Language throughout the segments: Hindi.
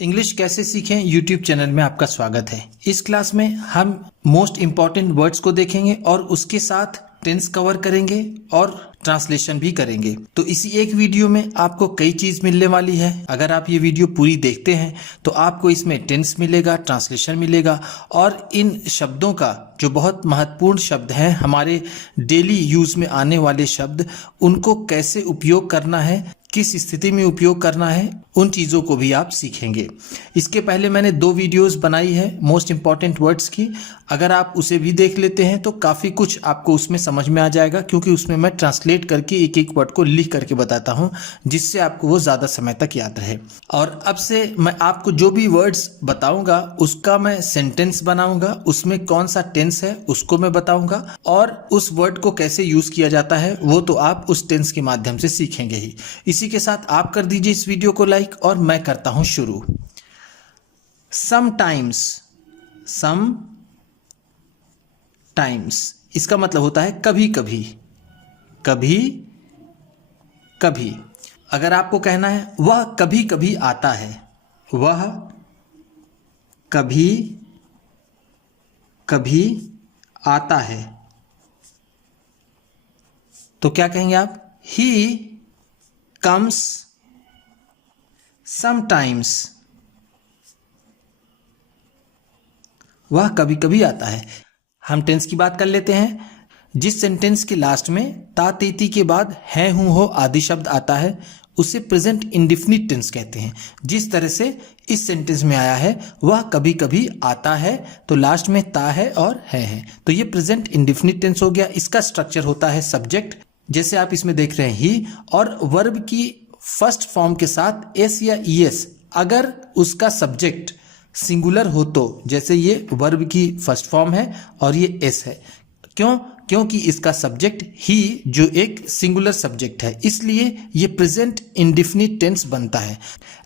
इंग्लिश कैसे सीखें यूट्यूब चैनल में आपका स्वागत है। इस क्लास में हम मोस्ट इम्पॉर्टेंट वर्ड्स को देखेंगे और उसके साथ टेंस कवर करेंगे और ट्रांसलेशन भी करेंगे। तो इसी एक वीडियो में आपको कई चीज मिलने वाली है। अगर आप ये वीडियो पूरी देखते हैं तो आपको इसमें टेंस मिलेगा, ट्रांसलेशन मिलेगा और इन शब्दों का जो बहुत महत्वपूर्ण शब्द हैं, हमारे डेली यूज में आने वाले शब्द, उनको कैसे उपयोग करना है, किस स्थिति में उपयोग करना है, उन चीज़ों को भी आप सीखेंगे। इसके पहले मैंने 2 वीडियोस बनाई है मोस्ट इम्पॉर्टेंट वर्ड्स की। अगर आप उसे भी देख लेते हैं तो काफ़ी कुछ आपको उसमें समझ में आ जाएगा, क्योंकि उसमें मैं ट्रांसलेट करके एक एक वर्ड को लिख करके बताता हूं, जिससे आपको वो ज़्यादा समय तक याद रहे। और अब से मैं आपको जो भी वर्ड्स बताऊंगा उसका मैं सेंटेंस बनाऊंगा, उसमें कौन सा टेंस है उसको मैं बताऊंगा और उस वर्ड को कैसे यूज़ किया जाता है वो तो आप उस टेंस के माध्यम से सीखेंगे ही। इसी के साथ आप कर दीजिए इस वीडियो को लाइक और मैं करता हूं शुरू। समटाइम्स, इसका मतलब होता है कभी कभी, कभी कभी। अगर आपको कहना है वह कभी कभी आता है, वह कभी कभी आता है, तो क्या कहेंगे आप? ही comes sometimes, वह कभी कभी आता है। हम टेंस की बात कर लेते हैं। जिस सेंटेंस के लास्ट में ता तेती के बाद है हूं हो आदि शब्द आता है उसे प्रेजेंट इंडिफिनिट टेंस कहते हैं। जिस तरह से इस सेंटेंस में आया है वह कभी कभी आता है, तो लास्ट में ता है और है, तो ये प्रेजेंट इंडिफिनिट टेंस हो गया। इसका स्ट्रक्चर होता है सब्जेक्ट, जैसे आप इसमें देख रहे हैं ही, और वर्ब की फर्स्ट फॉर्म के साथ एस या ईएस अगर उसका सब्जेक्ट सिंगुलर हो तो, जैसे ये वर्ब की फर्स्ट फॉर्म है और ये एस है। क्यों? क्योंकि इसका सब्जेक्ट ही जो एक सिंगुलर सब्जेक्ट है, इसलिए ये प्रेजेंट इंडिफिनिट टेंस बनता है।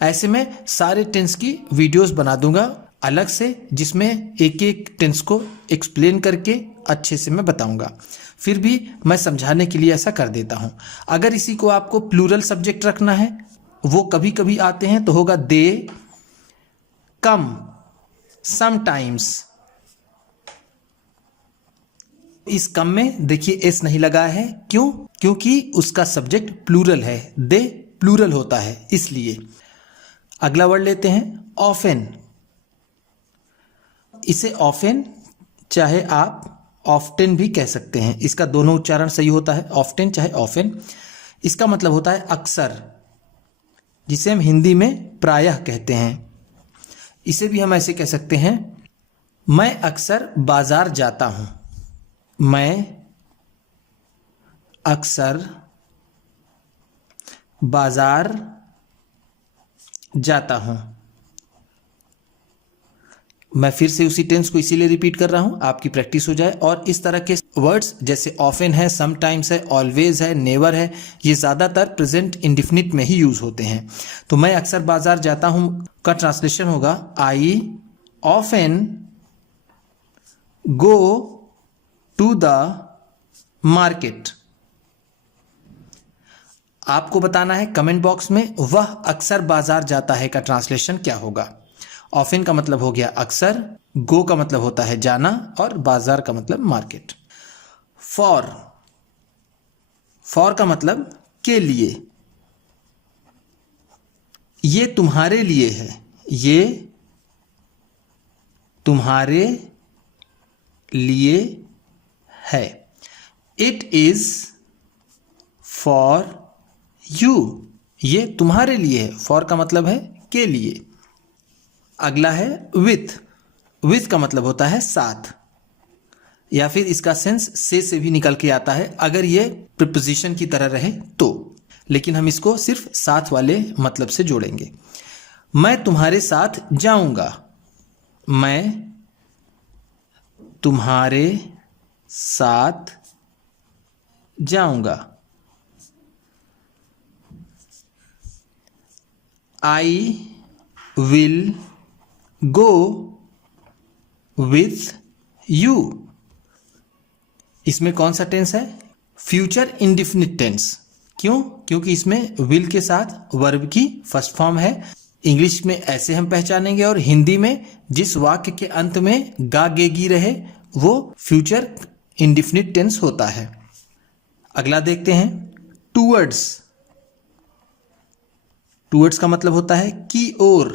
ऐसे में सारे टेंस की वीडियोस बना दूंगा अलग से, जिसमें एक एक टेंस को एक्सप्लेन करके अच्छे से मैं बताऊंगा। फिर भी मैं समझाने के लिए ऐसा कर देता हूं। अगर इसी को आपको प्लूरल सब्जेक्ट रखना है, वो कभी कभी आते हैं, तो होगा दे कम समटाइम्स। इस कम में देखिए एस नहीं लगा है, क्यों? क्योंकि उसका सब्जेक्ट प्लूरल है, दे प्लूरल होता है इसलिए। अगला वर्ड लेते हैं ऑफेन। इसे ऑफेन चाहे आप ऑफ्टेन भी कह सकते हैं, इसका दोनों उच्चारण सही होता है, ऑफ्टेन चाहे ऑफेन। इसका मतलब होता है अक्सर, जिसे हम हिंदी में प्रायः कहते हैं। इसे भी हम ऐसे कह सकते हैं, मैं अक्सर बाजार जाता हूं, मैं अक्सर बाजार जाता हूं। मैं फिर से उसी टेंस को इसीलिए रिपीट कर रहा हूं, आपकी प्रैक्टिस हो जाए। और इस तरह के वर्ड्स जैसे ऑफन है, समटाइम्स है, ऑलवेज है, नेवर है, ये ज़्यादातर प्रेजेंट इंडिफिनिट में ही यूज होते हैं। तो मैं अक्सर बाजार जाता हूं का ट्रांसलेशन होगा I often go to the market. आपको बताना है कमेंट बॉक्स में वह अक्सर बाजार जाता है का ट्रांसलेशन क्या होगा। ऑफन का मतलब हो गया अक्सर, गो का मतलब होता है जाना और बाजार का मतलब मार्केट। फॉर, फॉर का मतलब के लिए, ये तुम्हारे लिए है, ये तुम्हारे लिए है। इट इज फॉर यू, ये तुम्हारे लिए है, फॉर का मतलब है के लिए। अगला है विथ। विथ का मतलब होता है साथ, या फिर इसका सेंस से भी निकल के आता है अगर ये प्रीपोजिशन की तरह रहे तो, लेकिन हम इसको सिर्फ साथ वाले मतलब से जोड़ेंगे। मैं तुम्हारे साथ जाऊंगा, मैं तुम्हारे साथ जाऊंगा। I will go with you. इसमें कौन सा टेंस है? Future indefinite tense. क्यों? क्योंकि इसमें विल के साथ वर्ब की फर्स्ट फॉर्म है, इंग्लिश में ऐसे हम पहचानेंगे और हिंदी में जिस वाक्य के अंत में गा गेगी रहे वो फ्यूचर इंडेफिनिट टेंस होता है। अगला देखते हैं टूवर्ड्स। टूवर्ड्स का मतलब होता है की ओर।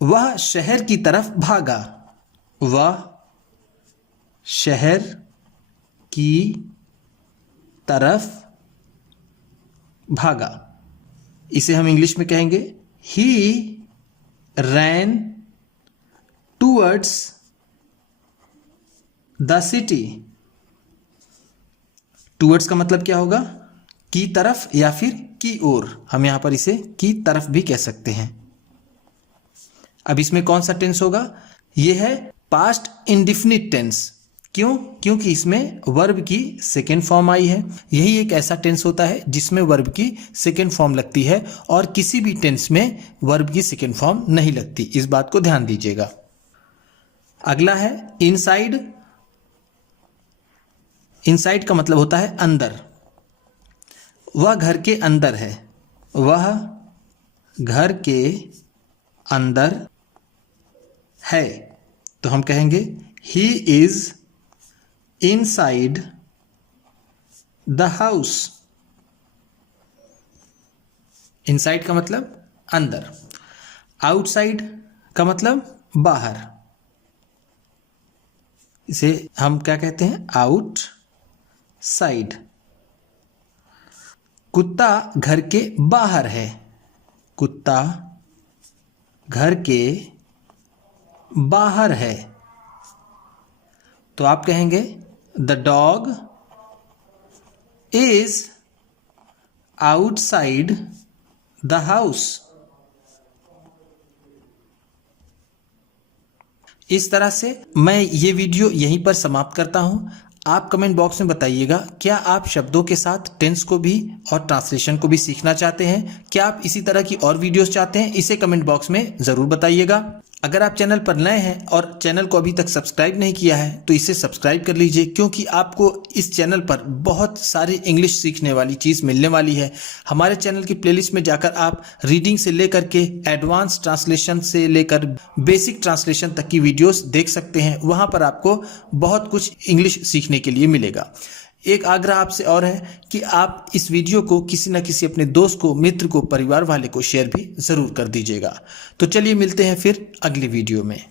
वह शहर की तरफ भागा। वह शहर की तरफ भागा। इसे हम इंग्लिश में कहेंगे he ran towards the city. Towards का मतलब क्या होगा? की तरफ या फिर की ओर। हम यहां पर इसे की तरफ भी कह सकते हैं। अब इसमें कौन सा टेंस होगा? यह है पास्ट इंडेफिनिट टेंस। क्यों? क्योंकि इसमें वर्ब की सेकेंड फॉर्म आई है। यही एक ऐसा टेंस होता है जिसमें वर्ब की सेकेंड फॉर्म लगती है और किसी भी टेंस में वर्ब की सेकेंड फॉर्म नहीं लगती। इस बात को ध्यान दीजिएगा। अगला है इनसाइड। इनसाइड का मतलब होता है अंदर। वह घर के अंदर है। वह घर के अंदर है तो हम कहेंगे he is inside the house. Inside का मतलब अंदर। आउटसाइड का मतलब बाहर। इसे हम क्या कहते हैं? Out side. कुत्ता घर के बाहर है। कुत्ता घर के बाहर है तो आप कहेंगे the dog is outside the house. इस तरह से मैं ये वीडियो यहीं पर समाप्त करता हूं। आप कमेंट बॉक्स में बताइएगा क्या आप शब्दों के साथ टेंस को भी और ट्रांसलेशन को भी सीखना चाहते हैं? क्या आप इसी तरह की और वीडियोस चाहते हैं? इसे कमेंट बॉक्स में ज़रूर बताइएगा। अगर आप चैनल पर नए हैं और चैनल को अभी तक सब्सक्राइब नहीं किया है तो इसे सब्सक्राइब कर लीजिए, क्योंकि आपको इस चैनल पर बहुत सारी इंग्लिश सीखने वाली चीज़ मिलने वाली है। हमारे चैनल की प्लेलिस्ट में जाकर आप रीडिंग से लेकर के एडवांस ट्रांसलेशन से लेकर बेसिक ट्रांसलेशन तक की वीडियोस देख सकते हैं। वहाँ पर आपको बहुत कुछ इंग्लिश सीखने के लिए मिलेगा। एक आग्रह आपसे और है कि आप इस वीडियो को किसी न किसी अपने दोस्त को, मित्र को, परिवार वाले को शेयर भी ज़रूर कर दीजिएगा। तो चलिए मिलते हैं फिर अगली वीडियो में।